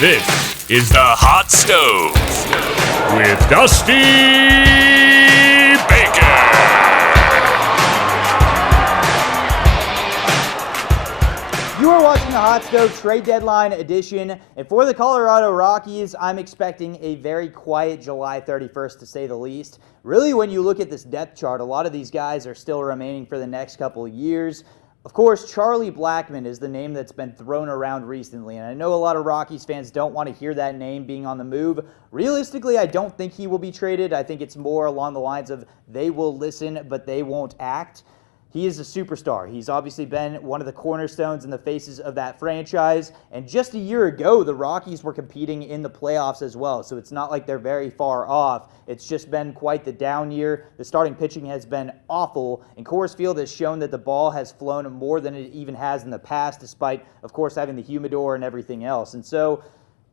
This is the Hot Stove with Dusty Baker. You are watching the Hot Stove Trade Deadline edition, and for the Colorado Rockies, I'm expecting a very quiet July 31st, to say the least. Really, when you look at this depth chart, a lot of these guys are still remaining for the next couple of years. Of course, Charlie Blackmon is the name that's been thrown around recently, and I know a lot of Rockies fans don't want to hear that name being on the move. Realistically, I don't think he will be traded. I think it's more along the lines of they will listen, but they won't act. He is a superstar. He's obviously been one of the cornerstones and the faces of that franchise. And just a year ago, the Rockies were competing in the playoffs as well. So it's not like they're very far off. It's just been quite the down year. The starting pitching has been awful. And Coors Field has shown that the ball has flown more than it even has in the past, despite, of course, having the humidor and everything else. And so,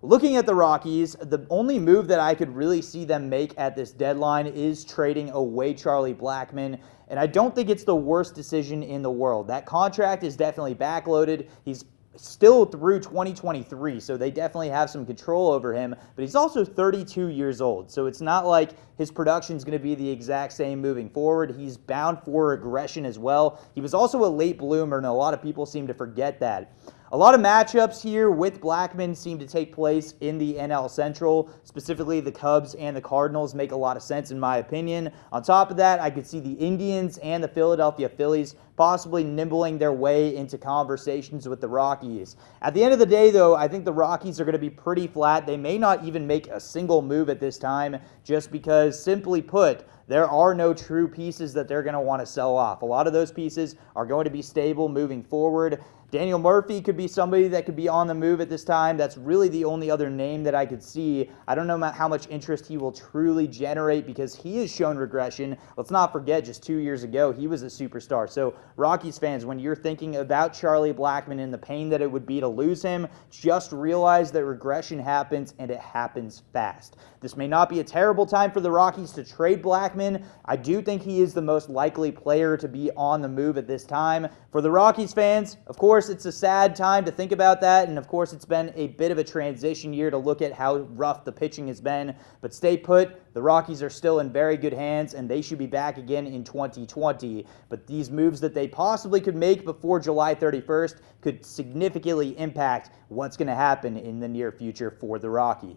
looking at the Rockies, the only move that I could really see them make at this deadline is trading away Charlie Blackmon. And I don't think it's the worst decision in the world. That contract is definitely backloaded. He's still through 2023, so they definitely have some control over him. But he's also 32 years old, so it's not like his production is going to be the exact same moving forward. He's bound for regression as well. He was also a late bloomer, and a lot of people seem to forget that. A lot of matchups here with Blackmon seem to take place in the NL Central. Specifically, the Cubs and the Cardinals make a lot of sense in my opinion. On top of that, I could see the Indians and the Philadelphia Phillies possibly nibbling their way into conversations with the Rockies. At the end of the day, though, I think the Rockies are going to be pretty flat. They may not even make a single move at this time, just because, simply put, there are no true pieces that they're going to want to sell off. A lot of those pieces are going to be stable moving forward. Daniel Murphy could be somebody that could be on the move at this time. That's really the only other name that I could see. I don't know how much interest he will truly generate because he has shown regression. Let's not forget, just 2 years ago, he was a superstar. So, Rockies fans, when you're thinking about Charlie Blackmon and the pain that it would be to lose him, just realize that regression happens and it happens fast. This may not be a terrible time for the Rockies to trade Blackmon. I do think he is the most likely player to be on the move at this time. For the Rockies fans, of course, it's a sad time to think about that, and of course, it's been a bit of a transition year to look at how rough the pitching has been, but stay put. The Rockies are still in very good hands, and they should be back again in 2020. But these moves that they possibly could make before July 31st could significantly impact what's going to happen in the near future for the Rockies.